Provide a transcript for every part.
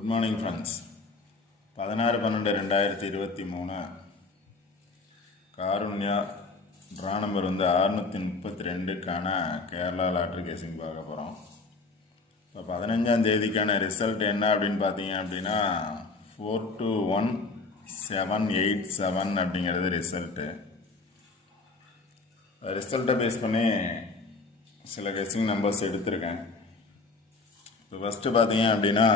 Good morning friends. 16/12/2023 Karunya draw number 632க்கான Kerala lottery கேசிங் பார்க்க போகிறோம். இப்போ 15ஆம் தேதிக்கான ரிசல்ட் என்ன அப்படின்னு பார்த்தீங்க அப்படின்னா 421787 அப்படிங்கிறது ரிசல்ட்டை பேஸ் பண்ணி சில கெஸ்ஸிங் நம்பர்ஸ் எடுத்திருக்கேன். இப்போ ஃபஸ்ட்டு பார்த்தீங்க அப்படின்னா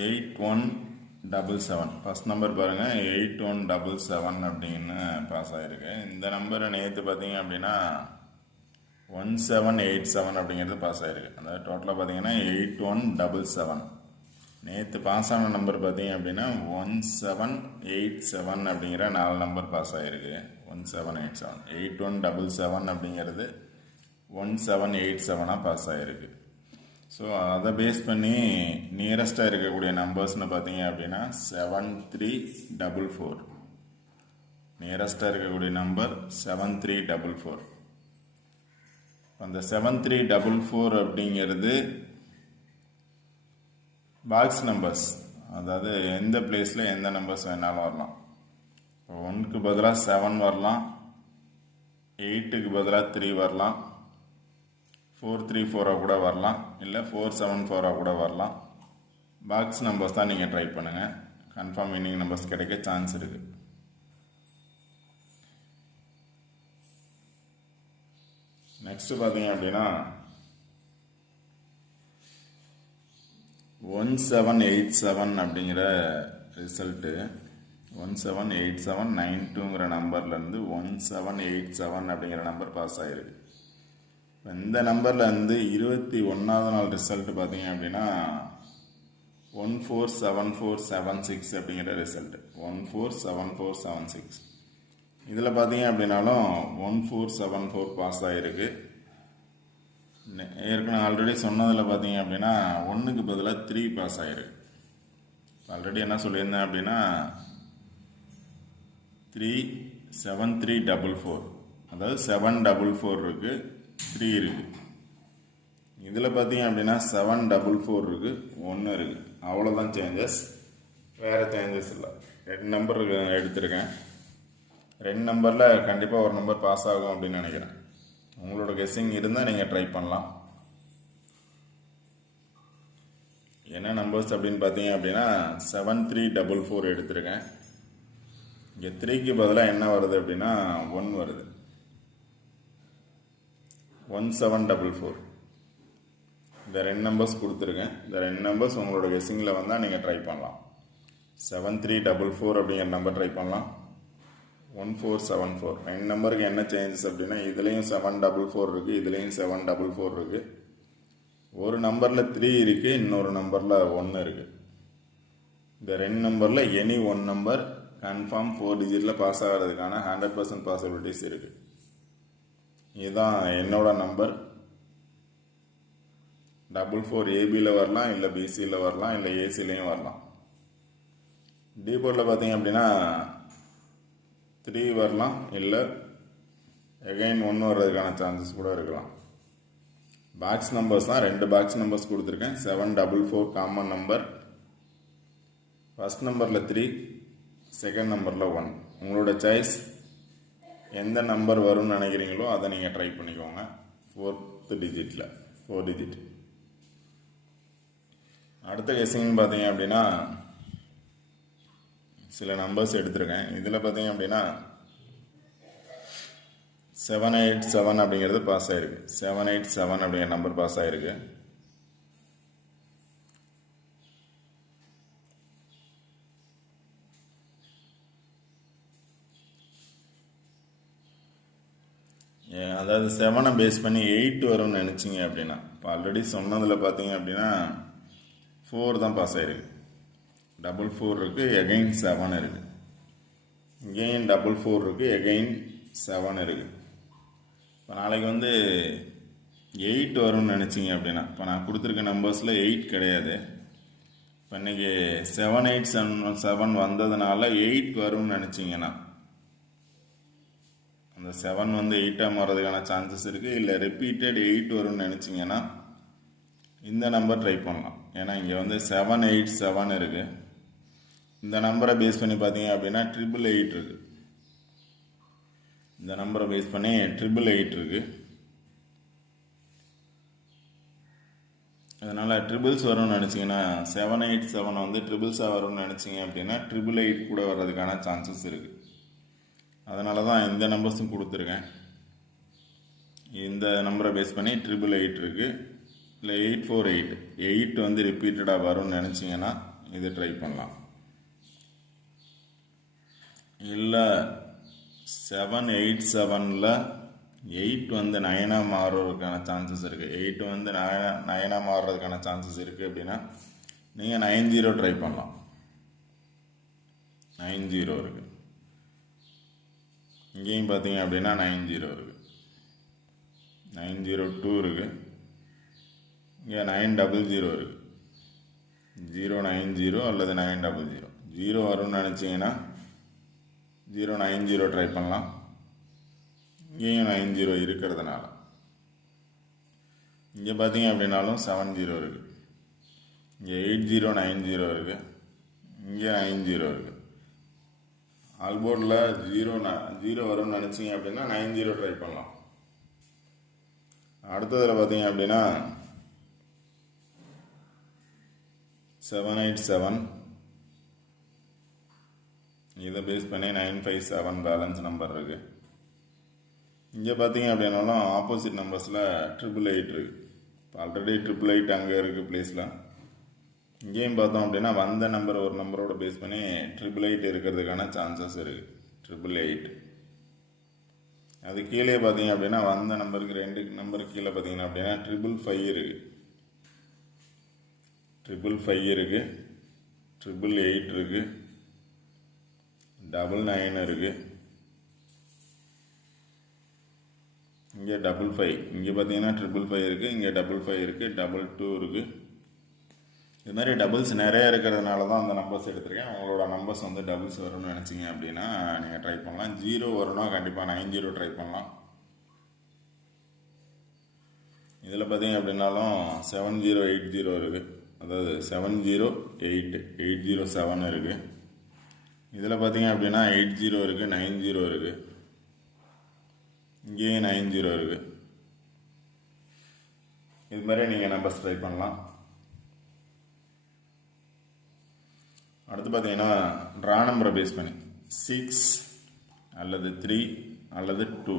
8177 ஃபஸ்ட் நம்பர் பாருங்கள், 8177 அப்படின்னு பாஸ் ஆகிருக்கு. இந்த நம்பரை நேற்று பார்த்தீங்க அப்படின்னா 1787 அப்படிங்கிறது பாஸ் ஆகிருக்கு. அதாவது டோட்டலாக பார்த்தீங்கன்னா 8177. நேற்று பாஸ் ஆன நம்பர் பார்த்தீங்க அப்படின்னா 1787 அப்படிங்கிற 4 நம்பர் பாஸ் ஆகிருக்கு. 1787 8177 அப்படிங்கிறது 1787 பாஸ் ஆகிருக்கு. ஸோ அதை பேஸ் பண்ணி நியரஸ்ட்டாக இருக்கக்கூடிய நம்பர்ஸ்னு பார்த்தீங்க அப்படின்னா 7344. நியரஸ்ட்டாக இருக்கக்கூடிய நம்பர் 7344. அந்த 7344 அப்படிங்கிறது பாக்ஸ் நம்பர்ஸ், அதாவது எந்த பிளேஸில் எந்த நம்பர்ஸ் வேணாலும் வரலாம். இப்போ 1க்கு பதிலாக 7 வரலாம், 8க்கு பதிலாக 3 வரலாம், 434 கூட வரலாம், இல்லை 474 கூட வரலாம். பாக்ஸ் நம்பர்ஸ் தான் நீங்கள் ட்ரை பண்ணுங்கள். கன்ஃபார்ம் வின்னிங் நம்பர்ஸ் கிடைக்க சான்ஸ் இருக்குது. நெக்ஸ்ட் பார்த்தீங்க அப்படின்னா 1787 அப்படிங்கிற ரிசல்ட்டு 178792ங்கிற நம்பர்லேருந்து 1787 அப்படிங்கிற நம்பர் பாஸ் ஆகிருக்கு. இந்த நம்பரில் வந்து 21வது நாள் ரிசல்ட் பார்த்தீங்க அப்படின்னா 147476 அப்படிங்கிற ரிசல்ட் 147476. இதில் பார்த்தீங்க அப்படின்னாலும் 1474 பாஸ் ஆகிருக்கு. ஏற்கனவே ஆல்ரெடி சொன்னதில் பார்த்தீங்க அப்படின்னா 1க்கு பதிலாக 3 பாஸ் ஆகிருக்கு. ஆல்ரெடி என்ன சொல்லியிருந்தேன் அப்படின்னா 37344, அதாவது 744 இருக்குது, 3 இருக்குது. இதில் பார்த்தீங்க அப்படின்னா 744 இருக்குது, 1 இருக்குது. அவ்வளோதான் சேஞ்சஸ், வேறு சேஞ்சஸ் இல்லை. 2 நம்பர் எடுத்திருக்கேன். 2 நம்பரில் கண்டிப்பாக ஒரு நம்பர் பாஸ் ஆகும் அப்படின்னு நினைக்கிறேன். உங்களோட கெஸ்ஸிங் இருந்தால் நீங்கள் ட்ரை பண்ணலாம். என்ன நம்பர்ஸ் அப்படின்னு பார்த்தீங்க அப்படின்னா 7344 எடுத்திருக்கேன். இங்கே 3க்கு பதிலாக என்ன வருது அப்படின்னா 1 வருது, 1744. இந்த 2 நம்பர்ஸ் கொடுத்துருக்கேன். இந்த 2 நம்பர்ஸ் உங்களோட கெஸ்ஸிங்கில் வந்தால் நீங்கள் ட்ரை பண்ணலாம். 7344 அப்படிங்கிற நம்பர் ட்ரை பண்ணலாம். 1474 2 நம்பருக்கு என்ன சேஞ்சஸ் அப்படின்னா இதுலேயும் 744 இருக்குது, இதுலேயும் 744 இருக்குது. ஒரு நம்பரில் 3 இருக்குது, இன்னொரு நம்பரில் 1 இருக்குது. இந்த 2 நம்பரில் எனி 1 நம்பர் கன்ஃபார்ம் 4 டிஜிட்டில் பாஸ் ஆகிறதுக்கான 100% பாசிபிலிட்டிஸ் இருக்குது. இதுதான் என்னோட நம்பர். 44 ஏபியில் வரலாம், இல்லை பிசியில் வரலாம், இல்லை ஏசிலையும் வரலாம். டி போர்டில் பார்த்தீங்க அப்படின்னா 3 வரலாம், இல்லை எகைன் 1 வர்றதுக்கான சான்சஸ் கூட இருக்கலாம். பாக்ஸ் நம்பர்ஸ் தான் 2 பாக்ஸ் நம்பர்ஸ் கொடுத்துருக்கேன். 744 காமன் நம்பர். ஃபஸ்ட் நம்பரில் 3, செகண்ட் நம்பரில் 1. உங்களோட சாய்ஸ் எந்த நம்பர் வரும்னு நினைக்கிறீங்களோ அதை நீங்கள் ட்ரை பண்ணிக்கோங்க. 4th டிஜிட்டில் 4 digit. அடுத்த கெஸ்ஸிங் பார்த்தீங்க அப்படின்னா சில நம்பர்ஸ் எடுத்திருக்கேன். இதில் பார்த்தீங்க அப்படின்னா 787 அப்படிங்கிறது பாஸ் ஆகிருக்கு. 787 அப்படிங்கிற நம்பர் பாஸ் ஆகிருக்கு. அதாவது 7 பேஸ் பண்ணி 8 வரும்னு நினச்சிங்க அப்படின்னா, இப்போ ஆல்ரெடி சொன்னதில் பார்த்தீங்க அப்படின்னா 4 தான் பாஸ் ஆகிருக்கு. 44 இருக்குது, எகைன் 7 இருக்குது. இங்கேயும் 44 இருக்குது, எகைன் 7 இருக்குது. இப்போ நாளைக்கு வந்து 8 வரும்னு நினச்சிங்க அப்படின்னா, இப்போ நான் கொடுத்துருக்க நம்பர்ஸில் 8 கிடையாது. இப்போ இன்றைக்கி 7877 வந்ததுனால 8 வரும்னு நினச்சிங்கன்னா அந்த 7 வந்து 8 மாறதுக்கான சான்சஸ் இருக்குது. இல்லை ரிப்பீட்டட் 8 வரும்னு நினச்சிங்கன்னா இந்த நம்பர் ட்ரை பண்ணலாம். ஏன்னா இங்கே வந்து 787 இருக்குது. இந்த நம்பரை பேஸ் பண்ணி பார்த்தீங்க அப்படின்னா 888 இருக்குது. இந்த நம்பரை பேஸ் பண்ணி 888 இருக்குது. அதனால் ட்ரிபிள்ஸ் வரும்னு நினச்சிங்கன்னா 787 வந்து ட்ரிபிள்ஸாக வரும்னு நினச்சிங்க அப்படின்னா 888 கூட வர்றதுக்கான சான்சஸ் இருக்குது. அதனால தான் இந்த நம்பர்ஸும் கொடுத்துருக்கேன். இந்த நம்பரை பேஸ் பண்ணி 888 இருக்குது. இல்லை 848 8 வந்து ரிப்பீட்டடாக வரும்னு நினச்சிங்கன்னா இதை ட்ரை பண்ணலாம். இல்லை 787ல் 8 வந்து 9ஆக மாறுறதுக்கான சான்சஸ் இருக்குது. 8 வந்து 9ஆக மாறுறதுக்கான சான்சஸ் இருக்குது அப்படின்னா நீங்கள் 90 ட்ரை பண்ணலாம். 90 இருக்குது. இங்கேயும் பார்த்தீங்க அப்படின்னா 90 இருக்குது. 902 இருக்குது. இங்கே 900 இருக்குது. 090 அல்லது 900 0 வரும்னு நினச்சிங்கன்னா 090 ட்ரை பண்ணலாம். இங்கேயும் 90 இருக்கிறதுனால இங்கே பார்த்தீங்க அப்படின்னாலும் 70 இருக்குது. இங்கே 8090 இருக்குது. இங்கே 90 இருக்குது. ஆல்போர்டில் 0 வரும்னு நினச்சிங்க அப்படின்னா 90 ட்ரை பண்ணலாம். அடுத்ததில் பார்த்தீங்க அப்படின்னா 787 இதை பேஸ் பண்ணி 957 பேலன்ஸ் நம்பர் இருக்குது. இங்கே பார்த்தீங்க அப்படின்னாலும் ஆப்போசிட் நம்பர்ஸில் 888 இருக்குது. இப்போ ஆல்ரெடி 888 அங்கே இருக்குது பிளேஸில். இங்கேயும் பார்த்தோம் அப்படின்னா வந்த நம்பர் ஒரு நம்பரோட பேஸ் பண்ணி 888 இருக்கிறதுக்கான சான்சஸ் இருக்குது. 888 அது கீழே பார்த்தீங்க அப்படின்னா வந்த நம்பருக்கு 2 நம்பருக்கு கீழே பார்த்தீங்கன்னா அப்படின்னா 555 இருக்குது. 555 இருக்குது. 888 இருக்குது. 99 இருக்குது. இங்கே 55 இங்கே பார்த்தீங்கன்னா 555 இருக்குது. இங்கே 55 இருக்குது. 22 இருக்குது. இது மாதிரி டபுள்ஸ் நிறைய இருக்கிறதுனால தான் அந்த நம்பர்ஸ் எடுத்திருக்கேன். உங்களோட நம்பர்ஸ் வந்து டபுள்ஸ் வரும்னு நினச்சிங்க அப்படின்னா நீங்கள் ட்ரை பண்ணலாம். 0 வரும்னா கண்டிப்பாக 90 ட்ரை பண்ணலாம். இதில் பார்த்தீங்க அப்படின்னாலும் 7080 இருக்குது. அதாவது 70807 இருக்குது. இதில் பார்த்தீங்க அப்படின்னா 80 இருக்குது. 90 இருக்குது. இங்கேயும் 90 இருக்குது. இது மாதிரி நீங்கள் நம்பர்ஸ் ட்ரை பண்ணலாம். அடுத்து பார்த்தீங்கன்னா ட்ரா நம்பரை பேஸ் பண்ணி 6 அல்லது 3 அல்லது 2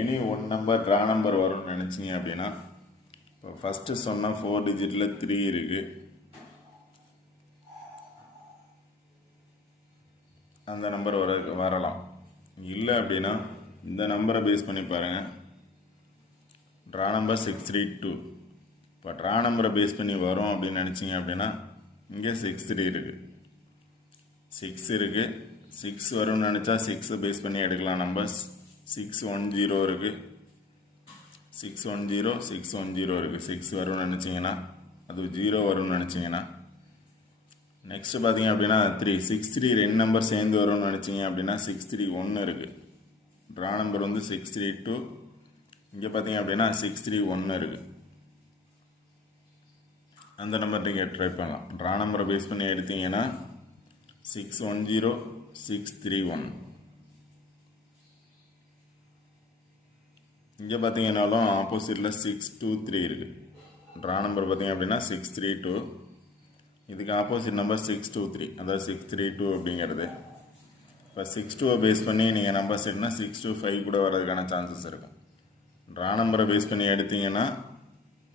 any one number draw number வரும்னு நினச்சிங்க அப்படின்னா இப்போ ஃபஸ்ட்டு சொன்னால் 4 டிஜிட்டில் 3 இருக்குது. அந்த நம்பர் வரலாம். இல்லை அப்படின்னா இந்த நம்பரை பேஸ் பண்ணி பாருங்கள். Draw number 632. இப்போ ட்ரா நம்பரை பேஸ் பண்ணி வரும் அப்படின்னு நினச்சிங்க அப்படின்னா இங்கே 63 இருக்குது. 6 இருக்குது. 6 வரும்னு நினச்சா 6 பேஸ் பண்ணி எடுக்கலாம் நம்பர்ஸ். 610 இருக்குது. 610 610 இருக்குது. 6 வரும்னு நினச்சிங்கன்னா அது 0 வரும்னு நினச்சிங்கன்னா நெக்ஸ்ட்டு பார்த்தீங்க அப்படின்னா 3 63 2 நம்பர் சேர்ந்து வரும்னு நினச்சிங்க அப்படின்னா 631 இருக்குது. ட்ரா நம்பர் வந்து 632. இங்கே பார்த்தீங்க அப்படின்னா 631 இருக்குது. அந்த நம்பர் நீங்கள் ட்ரை பண்ணலாம். ட்ரா நம்பரை பேஸ் பண்ணி எடுத்தீங்கன்னா 610 631. இங்கே பார்த்தீங்கன்னாலும் ஆப்போசிட்டில் 623 இருக்குது. ட்ரா நம்பர் பார்த்தீங்க அப்படின்னா 632. இதுக்கு ஆப்போசிட் நம்பர் 623, அதாவது 632 அப்படிங்கிறது. இப்போ 62 பேஸ் பண்ணி நீங்கள் நம்பர் செட்னா 625 கூட வர்றதுக்கான சான்சஸ் இருக்கும். ட்ரா நம்பரை பேஸ் பண்ணி எடுத்தீங்கன்னா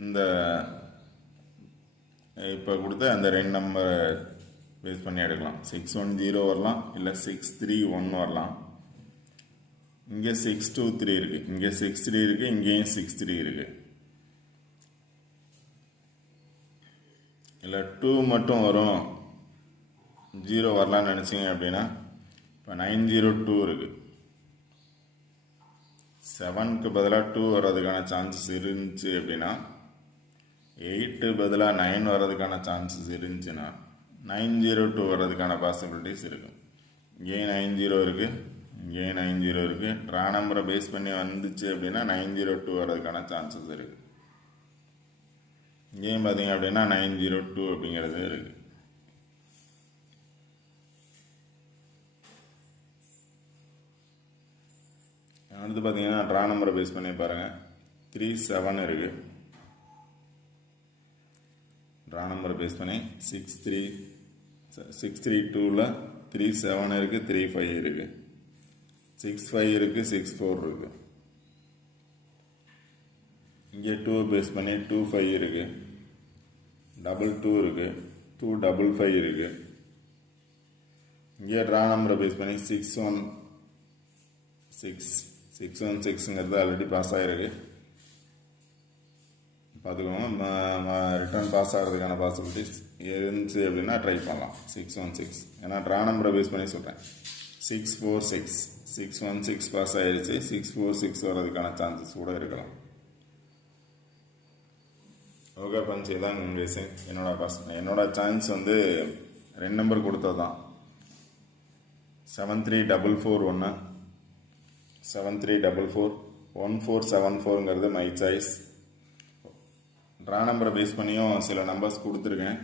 இந்த இப்போ கொடுத்த அந்த 2 நம்பரை பேஸ் பண்ணி எடுக்கலாம். 610 வரலாம், இல்லை 631 வரலாம். இங்கே 623 இருக்குது. இங்கே 63 இருக்குது. இங்கேயும் 63 இருக்குது. இல்லை 2 மட்டும் வரும், 0 வரலான்னு நினச்சிங்க அப்படின்னா இப்போ 902 இருக்குது. 7க்கு பதிலாக 2 வர்றதுக்கான சான்சஸ் இருந்துச்சு அப்படின்னா 8 பதிலாக 9 வர்றதுக்கான சான்சஸ் இருந்துச்சுன்னா 902 வர்றதுக்கான பாசிபிலிட்டிஸ் இருக்குது. இங்கேயும் 90 இருக்குது. இங்கேயும் 90 இருக்குது. ட்ரா நம்பரை பேஸ் பண்ணி வந்துச்சு அப்படின்னா 902 வர்றதுக்கான சான்சஸ் இருக்குது. இங்கேயும் பார்த்தீங்க அப்படின்னா 902 அப்படிங்கிறது இருக்குது. அடுத்து பார்த்தீங்கன்னா ட்ரா நம்பரை பேஸ் பண்ணி பாருங்கள். 37 இருக்குது. ட்ரா நம்பரை பேஸ் பண்ணி 632ல் 37 இருக்குது, 35 இருக்குது, 65 இருக்குது, 64 இருக்குது. இங்கே 2 பேஸ் பண்ணி 25 இருக்குது, 22 இருக்குது, 255 இருக்குது. இங்கே ட்ரா நம்பரை பேஸ் பண்ணி 616ங்கிறது ஆல்ரெடி பாஸ் ஆகிருக்கு. பார்த்துக்கோங்க, ரிட்டர்ன் பாஸ் ஆகிறதுக்கான பாசிபிலிட்டிஸ் இருந்துச்சு அப்படின்னா ட்ரை பண்ணலாம். 616 ஏன்னா ட்ரா நம்பரை பேஸ் பண்ணி சொல்கிறேன். 646 616 பாஸ் ஆகிடுச்சு. 646 வர்றதுக்கான சான்சஸ் கூட இருக்கலாம். ஓகே ஃப்ரெண்ட்ஸ், இதுதான் என்னோட சான்ஸ் வந்து 2 நம்பர் கொடுத்தது தான். 7344 7344 1474ங்கிறது மை சாய்ஸ். ட்ரா நம்பரை பேஸ் பண்ணியும் சில நம்பர்ஸ் கொடுத்துருக்கேன்.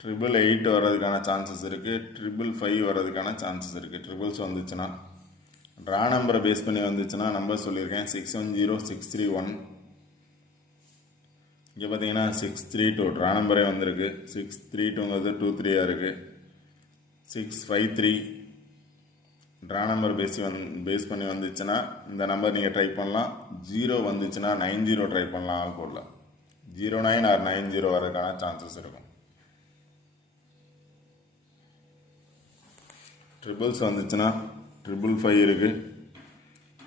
888 வர்றதுக்கான சான்சஸ் இருக்குது, 555 வர்றதுக்கான சான்சஸ் இருக்குது. ட்ரிபிள்ஸ் வந்துச்சுன்னா, ட்ரா நம்பரை பேஸ் பண்ணி வந்துச்சுன்னா நம்பர் சொல்லியிருக்கேன். 610 631. இங்கே பார்த்தீங்கன்னா 632 ட்ரா நம்பரே வந்திருக்கு. 632ங்கிறது 23 இருக்குது. 653 ட்ரா நம்பர் பேஸ் பண்ணி வந்துச்சுன்னா இந்த நம்பர் நீங்கள் ட்ரை பண்ணலாம். 0 வந்துச்சுன்னா 90 ட்ரை பண்ணலாம். ஆல் கோடில் 09 ஆர் 90 வரதுக்கான சான்சஸ் இருக்கும். ட்ரிபிள்ஸ் வந்துச்சுன்னா 555 இருக்குது,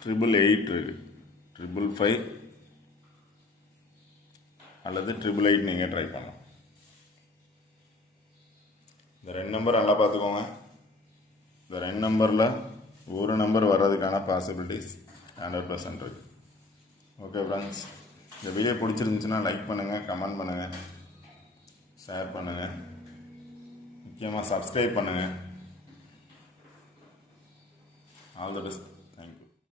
888 இருக்குது. 555 அல்லது 888 நீங்கள் ட்ரை பண்ணலாம். இந்த 2 நம்பர் நல்லா பார்த்துக்கோங்க. இந்த 2 நம்பரில் ஒரு நம்பர் வர்றதுக்கான பாசிபிலிட்டிஸ் 100% இருக்குது. ஓகே ஃப்ரெண்ட்ஸ், இந்த வீடியோ பிடிச்சிருந்துச்சுன்னா லைக் பண்ணுங்கள், கமெண்ட் பண்ணுங்கள், ஷேர் பண்ணுங்கள், முக்கியமாக சப்ஸ்கிரைப் பண்ணுங்கள். All the best.